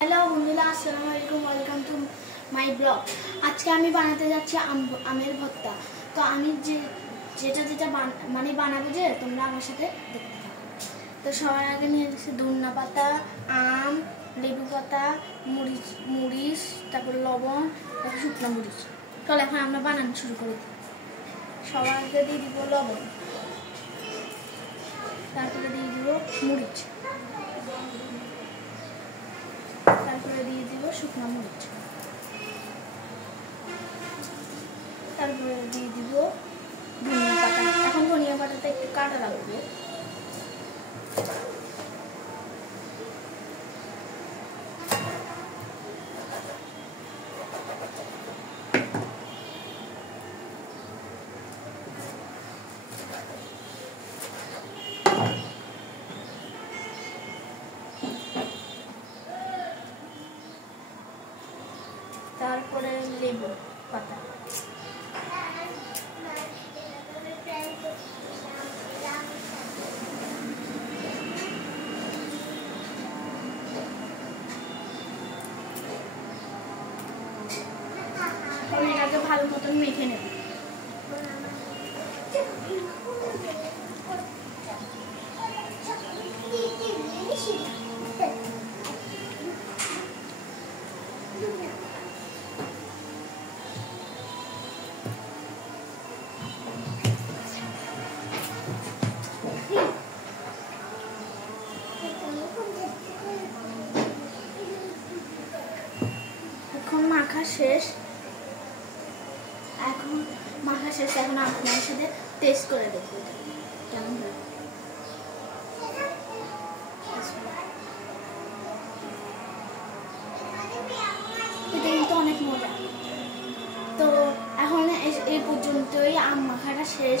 Hello বন্ধুরা, আসসালামু আলাইকুম, ওয়েলকাম টু মাই ব্লগ। আজকে আমি বানাতে যাচ্ছি আমের ভর্তা। তো আমি যেটা বানাবো, যে তোমরা আমার সাথে দেখতে থাকো। তো সবার আগে নিয়ে যাচ্ছি ধনিয়া পাতা, আম, লেবু পাতা, মরিচ, তারপর লবণ, তারপর শুকনো মরিচ। চলো এখন আমরা বানানো শুরু করে দিই। সবার আগে দিয়ে দিব লবণ, তারপরে দিয়ে দিব মরিচ, তারপরে দিয়ে দিব শুকনো মরিচ, তারপরে দিয়ে দিব ধনিয়া পাতা। এখন ধনিয়া পাতাটা একটু কাটা লাগবে। তারপরে লেবু পাতা, এটাকে ভালো মতন মেখে নেব। এখন মাখা শেষ। এখন আপনার সাথে টেস্ট করে দেখবো কেমন হয়। এটা কিন্তু অনেক মজা। তো এখন এই পর্যন্তই আম মাখাটা শেষ।